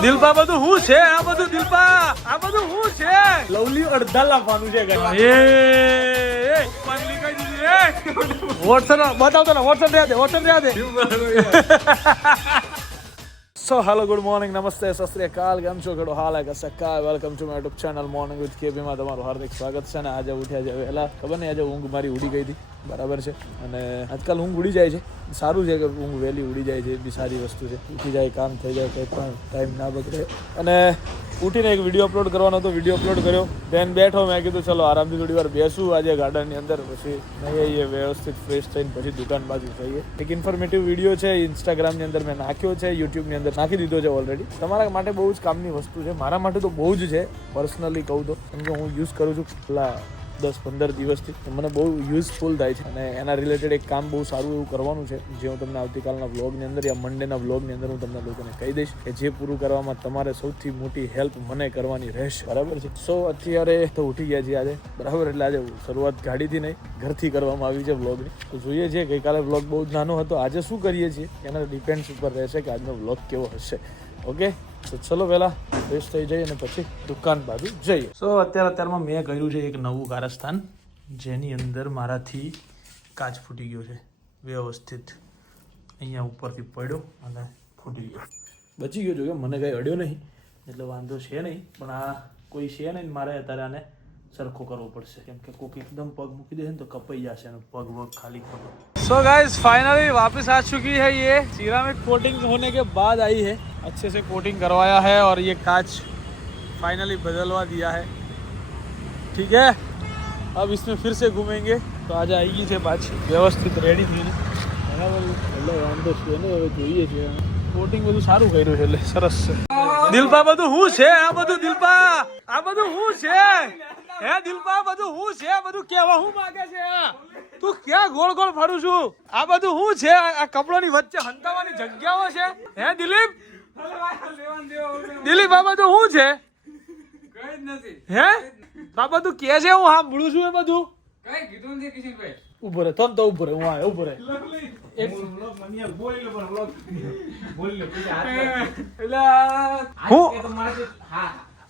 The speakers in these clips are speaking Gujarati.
દિલપા બધું હું છે આ બધું દિલપા આ બધું હું છે લવલી અડધા લાફાનું છે વોટ્સએપ બતાવતો ને વોટ્સએપ રહ્યા દે સો હેલો ગુડ મોર્નિંગ નમસ્તે સત શ્રી અકાલ કેમ છો ખેડો હાલ સકાય welcome to my YouTube channel morning with KB માં તમારું હાર્દિક સ્વાગત છે. અને આજે ઉઠ્યા છે વહેલા, ખબર નહીં આજે ઊંઘ મારી ઉડી ગઈ હતી, બરાબર છે. અને આજકાલ ઊંઘ ઉડી જાય છે, સારું છે કે ઊંઘ વહેલી ઉડી જાય છે, એ બી સારી વસ્તુ છે. ઉઠી જાય, કામ થઈ જાય, કંઈ પણ ટાઈમ ના બગડે. અને ઉઠીને એક વિડીયો અપલોડ કરવાનો હતો, વિડીયો અપલોડ કર્યો, ધેન બેઠો, મેં કીધું ચલો આરામથી થોડી વાર બેસું આજે ગાર્ડનની અંદર, પછી નહીં આવીએ વ્યવસ્થિત ફ્રેશ થઈને પછી દુકાન બાજુ થઈએ. એક ઇન્ફોર્મેટિવ વિડીયો છે, ઇન્સ્ટાગ્રામની અંદર મેં નાખ્યો છે, યુટ્યુબની અંદર નાખી દીધો છે ઓલરેડી. તમારા માટે બહુ જ કામની વસ્તુ છે, મારા માટે તો બહુ જ છે, પર્સનલી કહું તો, કેમ કે હું યુઝ કરું છું પેલા 10-15 દિવસથી, મને બહુ યુઝફુલ થાય છે. અને એના રિલેટેડ એક કામ બહુ સારું એવું કરવાનું છે, જે હું તમને આવતીકાલના વ્લોગની અંદર યા મંડેના વ્લોગની અંદર હું તમને લોકોને કહી દઈશ કે જે પૂરું કરવામાં તમારે સૌથી મોટી હેલ્પ મને કરવાની રહેશે, બરાબર છે. સો અત્યારે તો ઉઠી ગયા છીએ આજે, બરાબર, એટલે આજે શરૂઆત ગાડીથી નહીં ઘરથી કરવામાં આવી છે વ્લોગની. તો જોઈએ છીએ, ગઈકાલે વ્લોગ બહુ જ નાનો હતો, આજે શું કરીએ છીએ એના ડિપેન્ડ્સ ઉપર રહેશે કે આજનો વ્લોગ કેવો હશે. ઓકે, તો ચલો પહેલાં ફ્રેશ થઈ જઈએ અને પછી દુકાન બાજુ જઈએ. સો અત્યારમાં મેં કર્યું છે એક નવું કારસ્તાન, જેની અંદર મારાથી કાચ ફૂટી ગયો છે વ્યવસ્થિત, અહીંયા ઉપરથી પડ્યો અને ફૂટી ગયો. બચી ગયો, જો કે મને કંઈ અડ્યો નહીં એટલે વાંધો છે નહીં, પણ આ કોઈ છે નહીં, મારે અત્યારે આને સરખો કરવો પડશે, કેમ કે કોઈક એકદમ પગ મૂકી દેશે ને તો કપાઈ જશે એનો पग वग खाली करो. सो गाइस फाइनली वापस आ चुकी है ये सिरामिक कोटिंग होने के बाद आई है, अच्छे से कोटिंग करवाया है और ये कांच फाइनली बदलवा दिया है. ठीक है, अब इसमें फिर से घूमेंगे तो आज आएगी છે પાછી વ્યવસ્થિત રેડી થઈને, બરાબર. એટલે વાંધો છે ને, હવે જોઈએ છે, કોટિંગ બધું સારું કર્યું છે એટલે સરસ છે. દિલપા બધું હું છે આ બધું, દિલપા આ બધું હું છે હે દિલપા, બધું હું છે, બધું કેવા હું માગે છે, તું ક્યાં ગોળ ગોળ ફરું છું, આ બધું હું છે, આ કપડોની વચ્ચે હંતાવાની જગ્યાઓ છે હે દિલીપ, દિલીપ આ બધું હું છે હે બાબા, તું કે છે હું સાંભળું છું એ બધું કઈ કીધું નથી કિશનભાઈ. ઉભો રે તો ઉભો રે, હું આવ્યો ઉભો રે.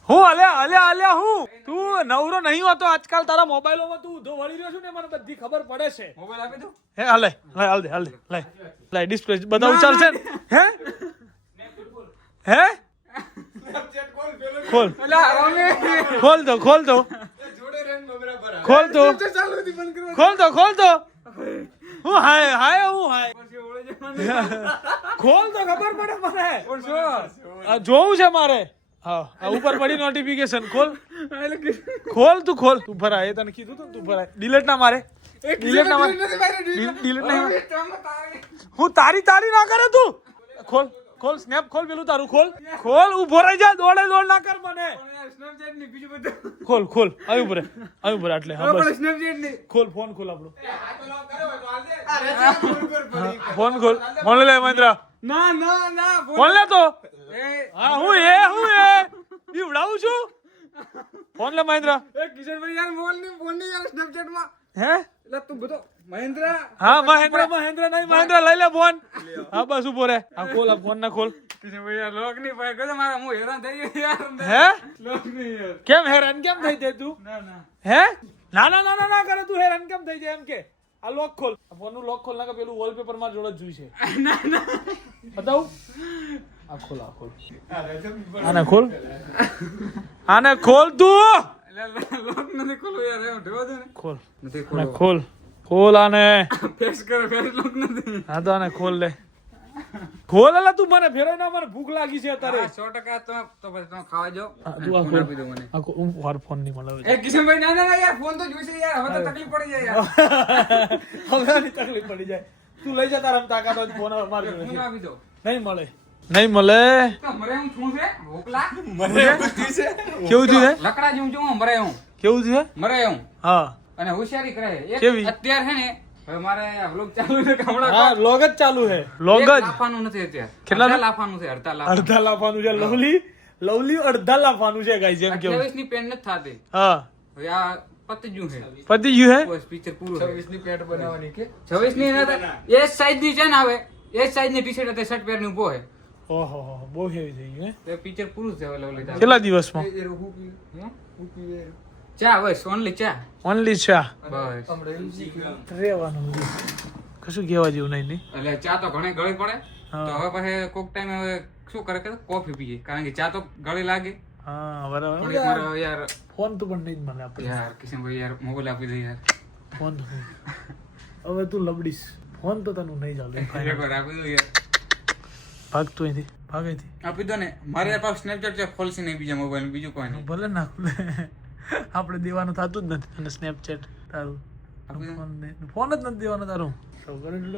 હું અલ્યા હું તું નવરો નહીં હોતો આજકાલ, તારા મોબાઈલોમાં તું ઊંધો વળી રહ્યો છું ને, મને બધી ખબર પડે છે. મોબાઈલ આપી દો. હે હાલ દે લાય ડિસ્પ્લે બધા ઉચારશે હે હે ખોલ દો ખોલ દો હું હાય ખોલ તો ખબર પડે મને, જોવું છે મારે. હા ઉપર પડી નોટિફિકેશન, ખોલ તું ભરાય, એ તને કીધું તું ભરાય. ડિલીટ ના મારે, ડિલીટ ના હું તારી ના કરે તું. ખોલ સ્નેપ ખોલ, પેલું તારું ખોલ ઉભો રહી જા, દોડ ના કર મને. ખોલ આવી ઉપર આટલે ખોલ, ફોન ખોલ આપણો, ફોન લે મહેન્દ્ર, ફોન લે તો. હા હું બીવડાવું છું, ફોન લે મહેન્દ્ર. કિશનભાઈ યાર ફોન નહીં યાર સ્નેપચેટ માં હે એટલે તું બધો મહેન્દ્ર. હા મહેન્દ્ર નહીં, મહેન્દ્ર લઈ લે ફોન. હા બસ ઉભો રે, આ ખોલ, આ ફોન ના ખોલ. કિશનભાઈ યાર લોક નહીં પાય કદે મારા, હું હેરાન થઈ ગયો યાર. હે લોક નહીં યાર. કેમ હેરાન કેમ થઈ જાય તું? હે ના કરે તું, હેરાન કેમ થઈ જાય એમ કે. આ લોક ખોલ, ફોન નું લોક ખોલ, ના કે પેલું વોલપેપર માં જોડે જ જોઈ છે. બતાવું, આ ખોલ આને ખોલ તું. લોક નથી ખોલું યાર, એમ ઢેવા દે ને. ખોલ આને. ફેસ લોક નથી. હા તો આને ખોલ લે, ખોલ. એટલે તું મને ફેરવ ના, મને ભૂખ લાગી છે અત્યારે. 100% તો પછી તમે ખાવા જાઓ. તું આ ફોન આપી દો મને. વાર ફોન નહીં મળે. એ કિશનભાઈ ના યાર, ફોન તો જોઈશે યાર, હવે તો તકલીફ પડી જાય યાર. હવે તકલીફ પડી જાય, તું લઈ જા તારા તાકાત હોય, ફોન માર ફોન આપી દો. નહીં મળે. તો મરે હું છું છે ભોકલા, કેવું છે લકડા જેવું છું, મરે હું કેવું છે મરે હું. હા અને હોશિયારી કરે કેવી? અત્યારે છે ને, હવે મારે આ વ્લોગ ચાલુ છે કે હમણાં હા લોગ જ ચાલુ છે, લોગ જ. લાફાનું નથી અત્યારે. કેટલા લાફાનું છે? અડધા લાફાનું છે. લવલી અડધા લાફાનું છે ગાઈસ, એમ કેવું. 28 ની પેન નથી થાતી. હા હવે આ પતી ગયું છે, બસ પિક્ચર પૂરું. 26 ની પેન્ટ બનાવવાની કે 26 ની એ સાઈઝ ની છે ને, હવે એ સાઈઝ ની ટી-શર્ટ હતી, શર્ટ પહેરીને ઉભો છે. ઓહો બહુ હેવી થઈ ગયું તો પિક્ચર પૂરું છે લવલી તારું. કેટલા દિવસમાં ચા બસ ઓનલી ચા ઓનલી ચા બસ રેવાનું કશું કહેવા જેવું નહીં એટલે ચા તો ઘણી ગળી પડે હા. તો હવે પછી કોક ટાઈમ હવે શું કરે કે કોફી પીએ કારણ કે ચા તો ગળી લાગે હા બરાબર થોડીક મારો યાર ફોન તો પણ નહીં જ મળે આપણે યાર કિશનભાઈ યાર મોબાઈલ આપી દે યાર ફોન તો હવે તું લબડીશ ફોન તો તને નહીં ચાલે એક વાર આપી દો યાર ભાગતું અહીંથી ભાગ અહીંથી આપી દો ને મારે યાર પાસે સ્નેપચેટ છે ખોલશે નહીં બીજા મોબાઈલ બીજું કોઈ નહીં ભલે ના ખુલે આપણે દેવાનું થતું જ નથી અને સ્નેપચેટ તારું ફોન જ નથી દેવાનો તારું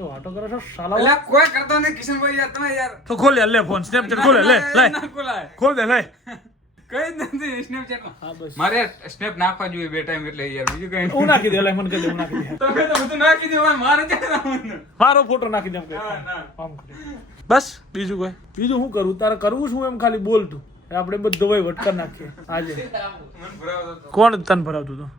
વાતો કરો છો સાલા એટલે કોઈ કરતો નહીં કિશનભાઈ યાર તમે યાર તો ખોલ યાર લે ફોન સ્નેપચેટ ખોલ લે લે ના ખોલાય ખોલ દે લે કઈ જ નથી સ્નેપચેટમાં હા બસ મારે સ્નેપ નાખવા જોઈએ બે ટાઈમ એટલે યાર બીજું કઈ હું નાખી દે લે મને કહી દે હું નાખી દે તમે તો બધું નાખી દેવા મારે ક્યાં મારો ફોટો નાખી દે એમ કહે. ના. આમ કરી બસ બીજું કોઈ બીજું શું કરું તારે કરવું શું એમ ખાલી બોલ તું આપણે બધું વહીવટ કરી નાખીએ આજે મને ભરાવતો હતો. કોણ તને ભરાવતું હતું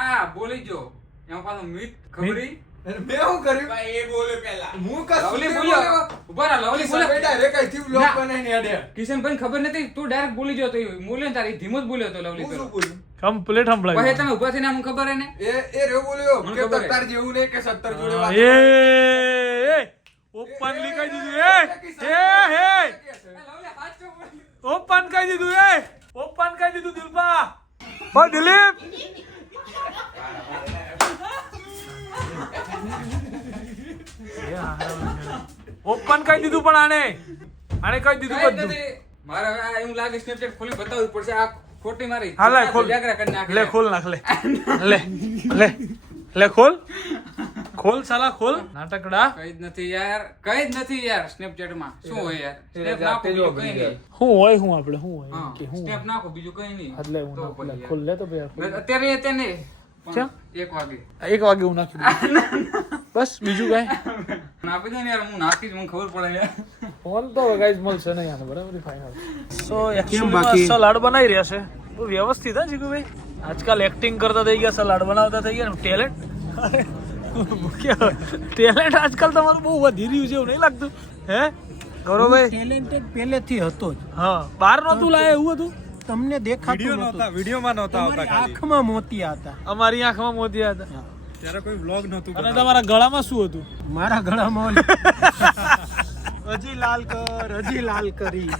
આ બોલી જો એમાં પાછો મીત ખબરી મેં શું કર્યું ભાઈ એ બોલે પહેલા હું કશું લવલી નહીં બોલ્યો બોલ્યો. ઉભા રહો લવલી બોલે ડાયરેક્ટ અહીંથી vlog ના. બનાવીને અડ્યા. કિશનભાઈ ખબર નથી તું ડાયરેક્ટ બોલી ગયો તો બોલ્યો ને તારી ધીમો જ બોલ્યો તો લવલી હું શું પેલો બોલ્યું? કમ્પ્લીટ પછી સંભળાય તમે ઉભા થઈને આમ ખબર હે ને એ રહ્યો બોલ્યો મને કે ખબર હે. 17 જેવું નહીં કે 17 જોડે વાત એ ઓપન લીકાઈ દીધું એ ઓપન કહી દીધું ઓપન કહી દીધું દિલબા ઓ દિલીપ ઓપન કહી દીધું પણ આને કહી દીધું કાંઈ જ બધું નથી. મારે હવે આ એવું લાગે સ્નેપચેટ ખોલી બતાવવું પડશે આ ખોટી મારી હા લે ખોલ જાગરા કરી નાખી લે ખોલ નાખ લે લે લે ખોલ ખોલ સાલા ખોલ નાટકડા કઈ જ નથી યાર સ્નેપચેટ માં શું હોય યાર સ્નેપ નાખો બીજું કઈ નહીં શું હોય શું આપણે શું હોય હા કે શું સ્નેપ નાખો બીજું કઈ નહીં એટલે હું તો નાખ લે, પછી ખોલ લે તો ભાઈ યાર. અત્યારે તેને ચા? 1 વાગે 1 વાગે હું નાખી દઉં બસ બીજું કઈ આપી દો ને યાર હું નાખીશ મને ખબર પડે યાર ફોન તો ગાઈઝ મળશે નહીં આને બરાબર ફાઇનલ સો એકચ્યુઅલી સલાડ બનાવી રહ્યા છે બહુ વ્યવસ્થિત હા જીગુભાઈ આજકાલ એક્ટિંગ કરતા થઈ ગયા સલાડ બનાવતા થઈ ગયા ટેલેન્ટ ટેલેન્ટ આજકાલ તમારું બહુ વધી રહ્યું છે એવું નહીં લાગતું હે ગૌરવભાઈ ટેલેન્ટેડ પહેલેથી હતો જ હા બહાર નહોતું લાય એવું હતું તમને દેખાતું નહોતું વિડીયોમાં નહોતા તમારી આંખમાં મોતિયા હતા અમારી આંખમાં મોતિયા હતા ત્યારે કોઈ vlog નહોતું અને તમારા ગળામાં શું હતું મારા ગળામાં હજી લાલ કરી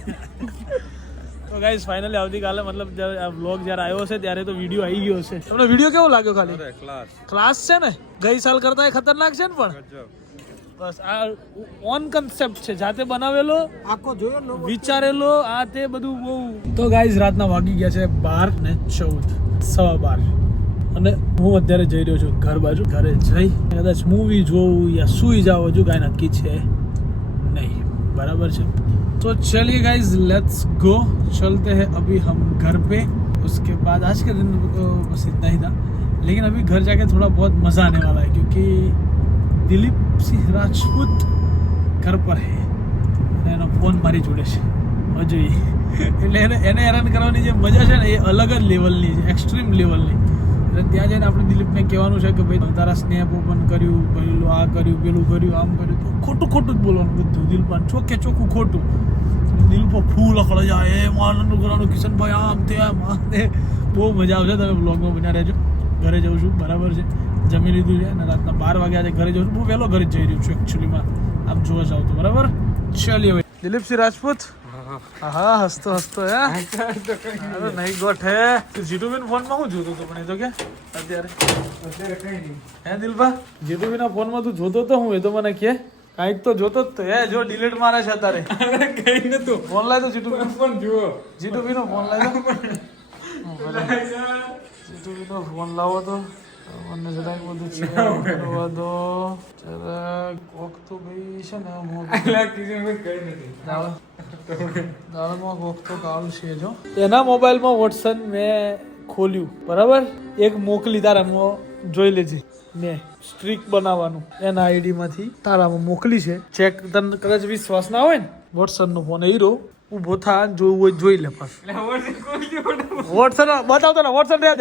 તો ગાઈઝ ફાઇનલી આવતીકાલે મતલબ જ્યારે આ વ્લોગ જ્યારે આવ્યો છે ત્યારે તો વિડીયો આવી ગયો છે તમને વિડીયો કેવો લાગ્યો ખાલી ક્લાસ છે ને ગઈ સાલ કરતા એ ખતરનાક છે ને પણ બસ આ ઓન કન્સેપ્ટ છે જાતે બનાવેલો આખો જોયો નો વિચારેલો આ તે બધું બહુ તો ગાઈઝ રાતના વાગી ગયા છે 12:14 અને હું અત્યારે જઈ રહ્યો છું ઘર બાજુ ઘરે જઈ કદાચ મૂવી જોઉં યા સુઈ જાઉં હજુ કાંઈ નક્કી છે नहीं बराबर છે तो चलिए गाइज लेट्स गो चलते हैं अभी हम घर पे उसके बाद आज के दिन बस इतना ही था लेकिन अभी घर जाके थोड़ा बहुत मज़ा आने वाला है क्योंकि दिलीप सिंह राजपूत घर पर है અને એનો ફોન મારી જોડે છે હજુ એટલે એને હેરાન કરવાની જે મજા છે ને એ અલગ જ લેવલની છે એક્સ્ટ્રીમ લેવલની એટલે ત્યાં જઈને આપણે દિલીપને કહેવાનું છે કે ભાઈ તારા સ્નેપ ઓપન કર્યું પેલું આ કર્યું પેલું કર્યું આમ કર્યું તો ખોટું જ બોલવાનું બધું દિલપાન ચોખ્ખું ખોટું દિલપો ફૂલ અકળે જાય એ આનંદ કરવાનું કિશનભાઈ આમ તેમ બહુ મજા આવશે તમે બ્લોગમાં બન્યા રહેજો ઘરે જઉં છું બરાબર છે જમી લીધું છે અને રાતના 12 વાગે આજે ઘરે જઉં છું બહુ વહેલો ઘરે જઈ રહ્યું છું એકચ્યુઅલીમાં આમ જોવા જાવ તો બરાબર ચલીએ ભાઈ દિલીપસિંહ રાજપૂત હા હસતો હે નહીં ગોઠ હે જીતુબેન ફોનમાં હું જોતો હતો પણ એ તો કે અત્યારે હે દિલભા જીતુબેન ના ફોનમાં તું જોતો તો હું એ તો મને કે કાંઈક તો જોતો જ તો હે જો ડિલીટ મારે છે અત્યારે કઈ નતું ફોન લાય તો જીતુબેન પણ જુઓ જીતુબેન નો ફોન લાય તો જીતુબેન નો ફોન લાવો તો મને જરાક બધું છે કરવા દો જરાક કોક તો ભાઈ છે ને કિશનભાઈ કઈ નથી દાળમાં કોક તો કાળ છે જો એના મોબાઈલમાં વોટ્સઅપ મેં ખોલ્યું બરાબર એક મોકલી તારામાં જોઈ લેજે મેં સ્ટ્રીક બનાવવાનું એના આઈડીમાંથી તારામાં મોકલી છે ચેક તને કદાચ વિશ્વાસ ના હોય ને વોટ્સઅપનો ફોન હીરો ઊભો થા જોવું હોય જોઈ લે પાછું વોટ્સઅપ બતાવતો ને વોટ્સઅપ રહ્યા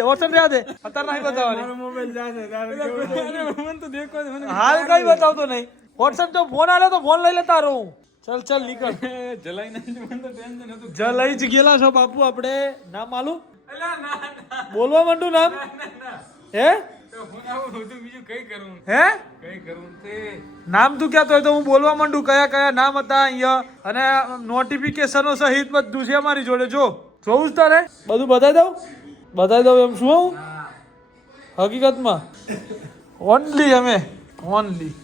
દે અત્યારે નહીં બતાવવાની હાલ કઈ બતાવતો નહીં વોટ્સઅપ જો ફોન આવ્યો તો ફોન લઈ લેતા રહું ચાલ ચાલ નીકળ. જલાઈ નહીં મને તો ટેન્શન હતું. જલાઈ જ ગયેલા છો બાપુ આપણે. નામ આલું અલા ના બોલવા માંડું નામ ના હે તો હું આવું બધું બીજું કઈ કરું હે કઈ કરું તે નામ તું કહેતો હોય તો હું બોલવા માંડું કયા કયા નામ હતા અહીંયા અને નોટિફિકેશનો સહિત બધું છે અમારી જોડે. જો જોવું જ તારે બધું બતાવી દઉં એમ શું આવું હકીકતમાં ઓનલી અમે ઓનલી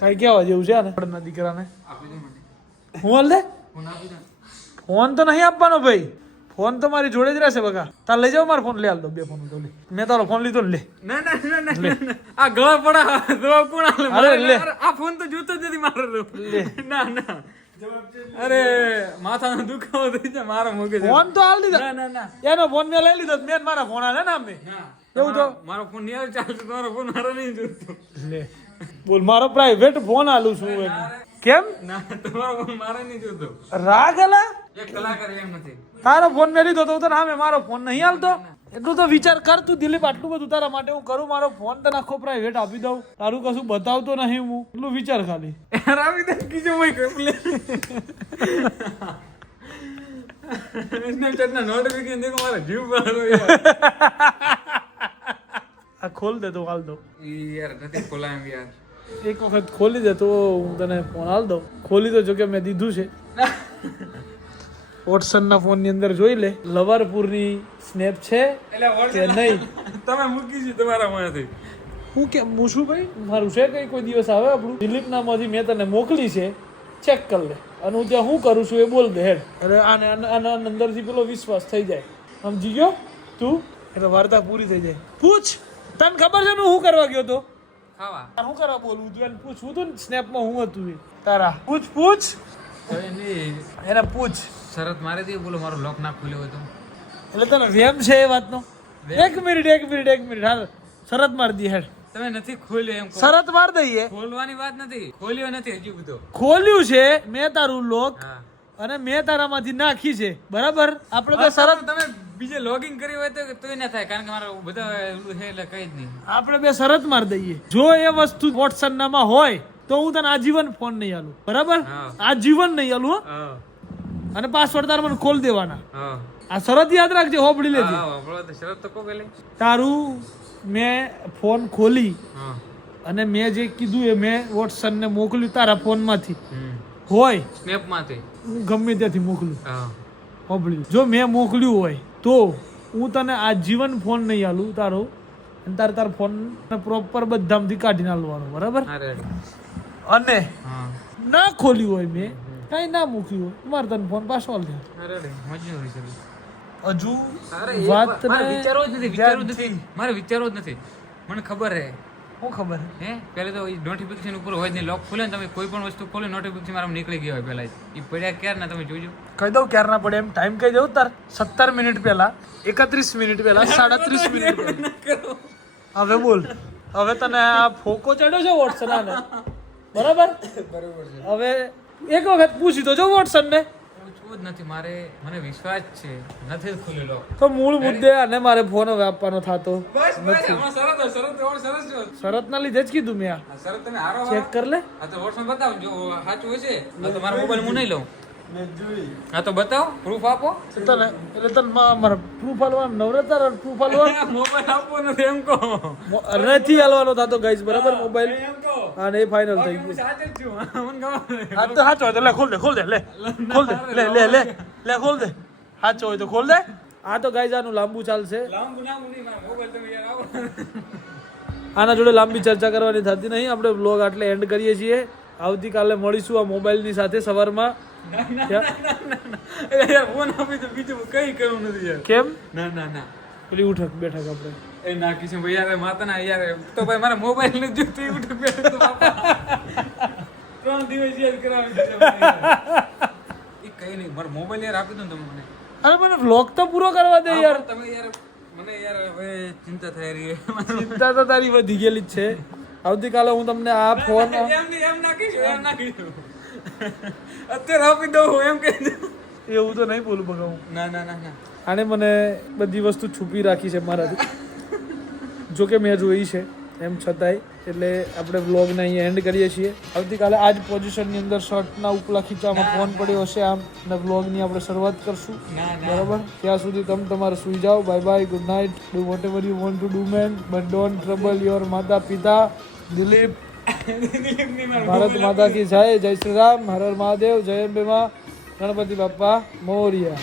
કઈ કહેવા જેવું છે ને આપણા દીકરાને આપી દે મને હું હાલ દે ફોન આપી દે ફોન તો નહીં આપવાનો ભાઈ. ફોન તો મારી જોડે જ રહેશે બકા. તાર લઈ જાવ મારો ફોન લઈ હાલ દો. 2 ફોન તો લે. મેં તારો ફોન લીધો ને લે. ના ના ના ના આ ગળા પડા દવા કોણ આલે અરે લે. આ ફોન તો જોતો જ નથી મારો લે. ના ના અરે માથાનો દુખાવો થઈ જાય મારો મગજ ફોન તો હાલ દીધો. ના ના ના એનો ફોન મેં લઈ લીધો. મેં મારા ફોન હાલે ને અમે એવું તો મારો ફોન નહીં ચાલતો તમારો ફોન મારો નહીં જોતો લે બોલ મારો પ્રાઇવેટ ફોન આલું છું એને. કેમ ના તમારો ફોન મારે નહીં જોતો રાગ અલા એક કલાકાર એમ નથી તારો ફોન મેં લીધો તો તને સામે મારો ફોન નહીં હાલતો. એટલું તો વિચાર કર તું દિલીપ. આટલું બધું તારા માટે હું કરું. મારો ફોન તને આખો પ્રાઇવેટ આપી દઉં. તારું કશું બતાવતો નહીં હું. એટલું વિચાર ખાલી. રાવી દે કીજો ભાઈ કપલે સ્નેપચેટ ના નોટિફિકેશન દેખો મારો જીવ બહાર યાર આ ખોલ દે તો હાલ દઉં. યાર નથી ખોલાય યાર એક વખત ખોલી દે તો હું તને ફોન હાલ દઉં. ખોલી તો જો કે મેં દીધું છે. વોટસનના ફોનની અંદર જોઈ લે લવરપુરની સ્નેપ છે એટલે કે નહીં. તમે મૂકી છે તમારા માંથી હું કે હું શું ભાઈ મારું છે કઈ કોઈ દિવસ આવે આપણું દિલીપનામાંથી મેં તને મોકલી છે ચેક કરી લે અને હું ત્યાં શું કરું છું એ બોલ દે હેડ. અરે આને આના અંદરથી પેલો વિશ્વાસ થઈ જાય. સમજી ગયો તું એટલે વાર્તા પૂરી થઈ જાય. પૂછ તને ખબર છે ને હું કરવા ગયો તો ખાવા શું કરવા બોલવું તું એને પૂછવું તું ને સ્નેપમાં હું હતું એ તારા પૂછ એને પૂછ. શરત મારી દે બોલો મારો લોક ના ખુલ્યો હોય તો એટલે તને વેમ છે એ વાતનો. એક મિનિટ હાલ શરત માર દી હેડ. તમે નથી ખોલ્યો એમ કહો. શરત માર દઈએ. ખોલવાની વાત નથી ખોલ્યો નથી હજી બધો ખોલ્યું છે મેં તારું લોક હા અને મેં તારામાંથી નાખી છે બરાબર. આપણે બે શરત તમે બીજે લોગિંગ કરી હોય તો તોય ના થાય કારણ કે મારા બધા એલું છે એટલે કઈ જ નહીં આપણે બે શરત માર દઈએ. જો એ વસ્તુ વોટ્સઅપનામાં હોય તો હું તને આજીવન ફોન નહીં આલું બરાબર. હા. આજીવન નહીં આલું હો. હા અને પાસવર્ડ તાર મને ખોલ દેવાના. હા આ શરત યાદ રાખજે. હોબડી લેજે. હા આપણો તો શરત તો કો પેલે તારું મેં ફોન ખોલી હા અને મેં જે કીધું એ મેં વોટ્સઅપને મોકલ્યું તારા ફોનમાંથી હોય સ્નેપ માંથી હું ગમે ત્યાંથી મોકલું. હા હોબળી જો મેં મોકલ્યું હોય તો હું તને આજીવન ફોન નહીં આલું તારો અને તાર ફોન પ્રોપર બધામાંથી કાઢીને આલવાનો બરાબર. અરે અને હા ના ખોલ્યું હોય મેં કઈ ના મૂક્યું હોય મારે તને ફોન પાછો આલ દે. અરે મજૂરી છે હજુ અરે વાત મારે વિચારવો જ નથી મારે વિચારવો જ નથી મને ખબર હે શું ખબર હે પહેલે તો નોટિફિકેશન ઉપર હોય જ નહીં લોક ખોલે ને તમે કોઈ પણ વસ્તુ ખોલે નોટિફિકેશન મારા નીકળી ગયા હોય પહેલા જ એ પડ્યા ક્યારે ના તમે જોજો કહી દઉં ક્યારે ના પડે એમ ટાઈમ કહી દઉં તાર 17 મિનિટ પહેલા 31 મિનિટ પહેલા 37 મિનિટ પહેલા. હવે બોલ હવે તને આ ફોકો ચડ્યો છે વોટ્સઅપ ને બરાબર હવે એક વખત પૂછી તો જો વોટ્સઅપ ને પૂછવું જ નથી મારે મને વિશ્વાસ છે નથી જ ખુલેલો તો મૂળ મુદ્દે અને મારે ફોન હવે આપવાનો થતો બસ બસ આમાં સરસ જો શરત ના લીધે જ કીધું મેં આ સરસ તમે હારો ચેક કર લે. આ તો વોટ્સઅપ બતાવો જો સાચું હોય છે તો મારો મોબાઈલ હું નહીં લઉં હા તો બતાવો પ્રૂફ આપો તને એટલે તને મારા પ્રૂફ હાલવાનું નવરતા પ્રૂફ હાલવાનું મોબાઈલ આપવો નથી એમ કહો નથી હાલવાનો થતો ગાઈસ બરાબર મોબાઈલ એમ કહો અને એ ફાઇનલ થઈ હું ગયું. સાચે જ છું મને ખબર આ તો સાચો હોય તો લે ખોલ દે ખોલ દે લે ખોલ દે લે ખોલ દે સાચો હોય તો ખોલ દે. આ તો ગાઈસ આનું લાંબુ ચાલશે. લાંબુ નામ નહીં મારો મોબાઈલ તમે યાર આવો આના જોડે લાંબી ચર્ચા કરવાની થતી નહીં. આપણે બ્લોગ આટલે એન્ડ કરીએ છીએ. આવતીકાલે મળીશું આ મોબાઈલની સાથે સવારમાં. યાર ફોન આપી તો બીજું કઈ કરવું નથી યાર કેમ ના ના ના પેલી ઉઠક બેઠક આપણે એ નાખી છે ભાઈ યાર માતાના યાર તો ભાઈ મારા મોબાઈલ ને જો તું ઉઠ બેઠ તો બાપા 3 દિવસ યાદ કરાવી દીધા એ કઈ નહીં મારો મોબાઈલ યાર આપી દો ને તમે મને અરે મને બ્લોગ તો પૂરો કરવા દે યાર. તમે યાર મને યાર હવે ચિંતા થઈ રહી ચિંતા તો તારી વધી ગયેલી જ છે. આવતીકાલે હું તમને આ ફોન છે એમ નાખીશું અત્યારે આપી દઉં એમ કહી દઉં એવું તો નહીં બોલું બગાવું. ના ના ના ના આને મને બધી વસ્તુ છુપી રાખી છે મારાથી. જો કે મેં જોઈ છે એમ છતાંય એટલે આપણે વ્લોગને અહીંયા એન્ડ કરીએ છીએ. આવતીકાલે આ જ પોઝિશનની અંદર શર્ટના ઉપલા ખીચામાં ફોન પડ્યો હશે આમ અને વ્લોગની આપણે શરૂઆત કરશું. બરાબર, ત્યાં સુધી તમે તમારે સુઈ જાઓ. Bye bye, good night. Do vote ever you want to do man, but don't trouble your માતા પિતા. દિલીપ, ભારત માતા કી જય. જય શ્રી રામ, હર હર મહાદેવ, જય અંબે માં, ગણપતિ બાપ્પા મોરિયા.